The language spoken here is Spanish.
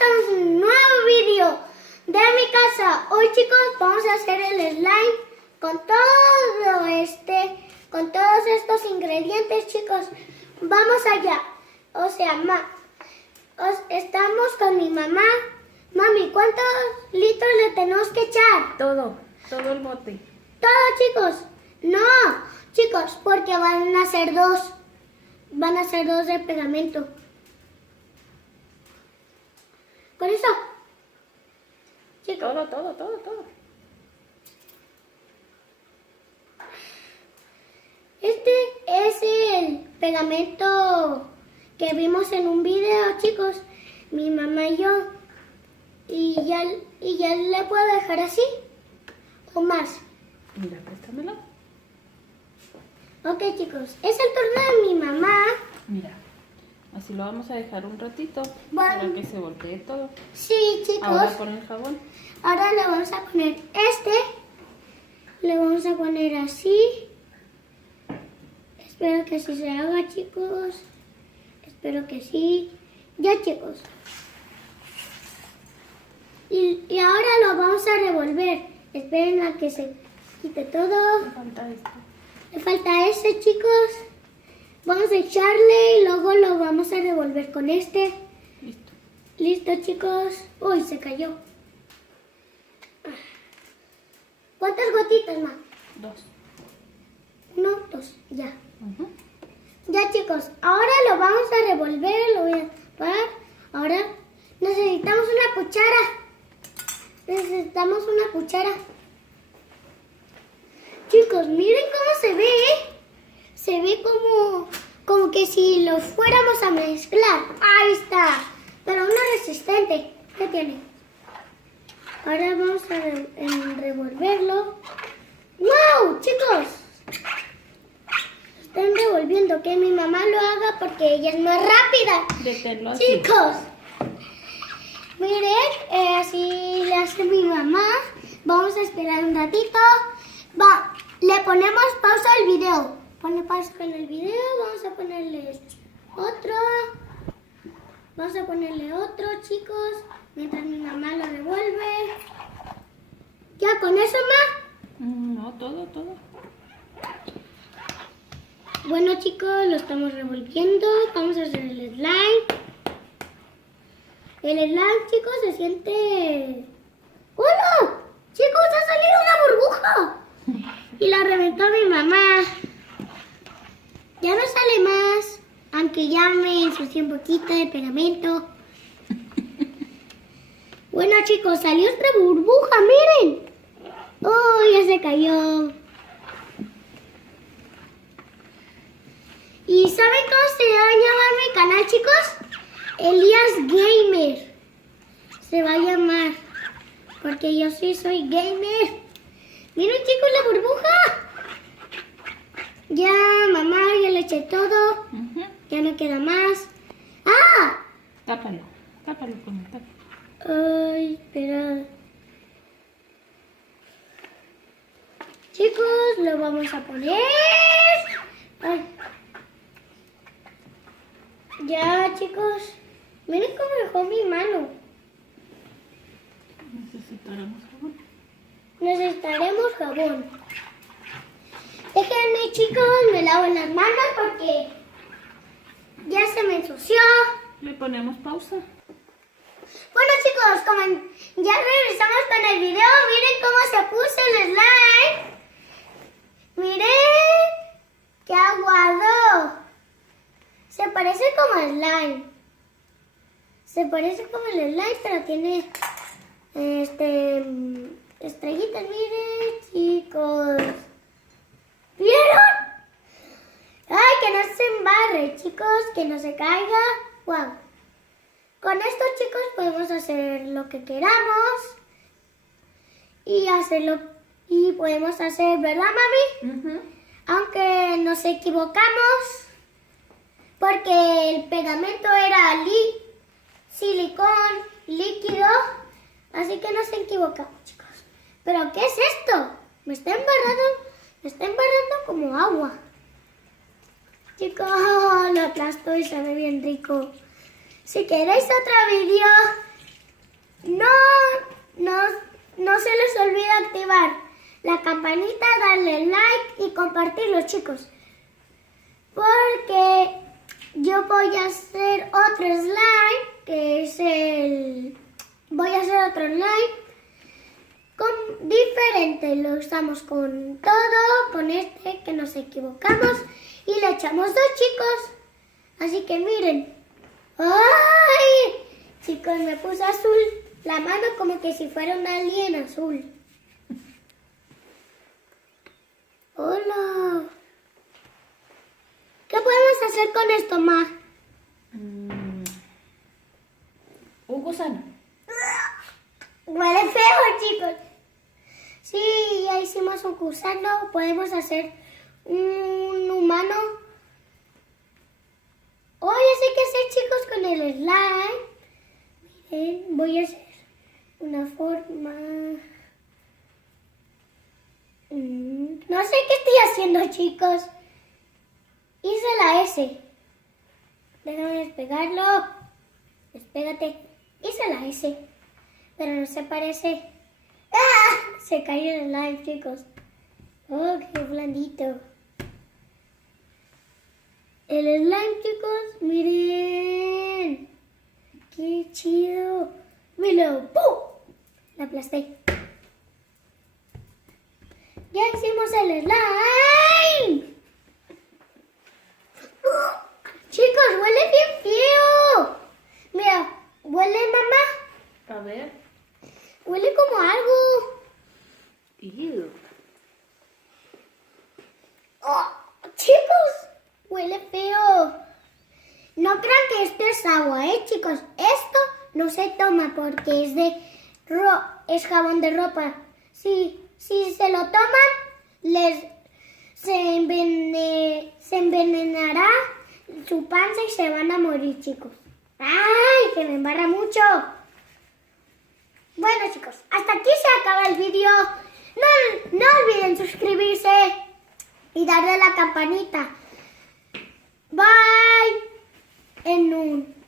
estamos en un nuevo vídeo de mi casa. Hoy, chicos, vamos a hacer el slime con todos estos ingredientes, chicos. Vamos allá. O sea, estamos con mi mamá. Mami, ¿cuántos litros le tenemos que echar? Todo el bote. Todo, chicos. No, chicos, porque van a ser dos. Van a ser dos de pegamento. Con eso, chicos. Todo. Este es el pegamento que vimos en un video, chicos. Mi mamá y yo. Y ya le puedo dejar así o más. Mira, préstamelo. Ok, chicos. Es el turno de mi mamá. Mira, así lo vamos a dejar un ratito Bueno. para que se voltee todo. Sí, chicos. Ahora pon el jabón. Ahora le vamos a poner este. Le vamos a poner así. Espero que así se haga, chicos. Espero que sí. Ya, chicos. Y ahora lo vamos a revolver. Esperen a que se quite todo. Me falta esto. Le falta este, chicos. Vamos a echarle y luego lo vamos a revolver con este. Listo. Listo, chicos. Uy, se cayó. ¿Cuántas gotitas más? 2. 1, 2, ya. Ujú. Ya, chicos. Ahora lo vamos a revolver. Lo voy a parar. Ahora necesitamos una cuchara. Necesitamos una cuchara. Chicos, miren cómo se ve. Se ve como que si lo fuéramos a mezclar. Ahí está. Pero no resistente. ¿Qué tiene? Ahora vamos a revolverlo. ¡Wow, chicos! Están revolviendo. Que mi mamá lo haga porque ella es más rápida. Deténlo así. Chicos, miren, así le hace mi mamá. Vamos a esperar un ratito. Le ponemos pausa al video. Pone pausa con el video. Vamos a ponerle otro. Vamos a ponerle otro, chicos. Mientras mi mamá lo revuelve. ¿Ya con eso, ma? No, todo. Bueno, chicos, lo estamos revolviendo. Vamos a hacer el slime. El slime, chicos, se siente... ¡Hola! Chicos, ha salido una burbuja. Y la reventó mi mamá. Ya no sale más. Aunque ya me ensucié un poquito de pegamento. Bueno, chicos, salió otra burbuja, miren. ¡Oh, ya se cayó! ¿Y saben cómo se va a llamar mi canal, chicos? Elías Gamer. Se va a llamar. Porque yo sí soy gamer. Miren, chicos, la burbuja. Ya, mamá, ya le eché todo. Ujú. Ya no queda más. ¡Ah! Tápalo con el tapo. Ay, espera. Chicos, lo vamos a poner. Ay. Ya, chicos. Miren cómo dejó mi mano. Necesitaremos jabón. Necesitaremos jabón. Déjenme, chicos, me lavo las manos porque ya se me ensució. Le ponemos pausa. Bueno, chicos, como ya regresamos con el video, miren cómo se puso el slime. Miren, qué aguado. Se parece como el slime. Se parece como el slime, pero tiene estrellitas. Miren, chicos. ¿Vieron? Ay, que no se embarre, chicos, que no se caiga. Wow. Con esto, chicos, podemos hacer lo que queramos y podemos hacer, ¿verdad, mami? Ujú. Aunque nos equivocamos porque el pegamento era silicón líquido, así que nos equivocamos, chicos. ¿Pero qué es esto? Me está embarrando como agua. Chicos, lo aplasto y sabe bien rico. Si queréis otro vídeo no se les olvide activar la campanita, darle like y compartirlo, chicos. Porque yo voy a hacer otro slime, que es el... Voy a hacer otro slime diferente. Lo usamos con todo, con este que nos equivocamos y le echamos 2, chicos. Así que miren. ¡Ay! Chicos, me puse azul la mano como que si fuera un alien azul. ¡Hola! ¿Qué podemos hacer con esto, Ma? Un gusano. Huele feo, chicos. Sí, ya hicimos un gusano. Podemos hacer un humano. Oh, ya sé qué hacer, chicos, con el slime. Miren, voy a hacer una forma. No sé qué estoy haciendo, chicos. Hice la S. Déjame despegarlo. Espérate. Hice la S. Pero no se parece. ¡Ah! Se cayó el slime, chicos. Oh, qué blandito. El slime, chicos, miren. Qué chido. Mira, ¡pum! La aplasté. Ya hicimos el slime. Chicos, huele bien feo. Mira, huele, mamá. A ver. Huele como algo. Ew. Oh, chicos, huele feo. No crean que esto es agua, chicos. Esto no se toma porque es jabón de ropa. Si se lo toman, se envenenará su panza y se van a morir, chicos. ¡Ay, que me embarra mucho! Bueno, chicos, hasta aquí se acaba el vídeo. No olviden suscribirse y darle a la campanita. Bye. En un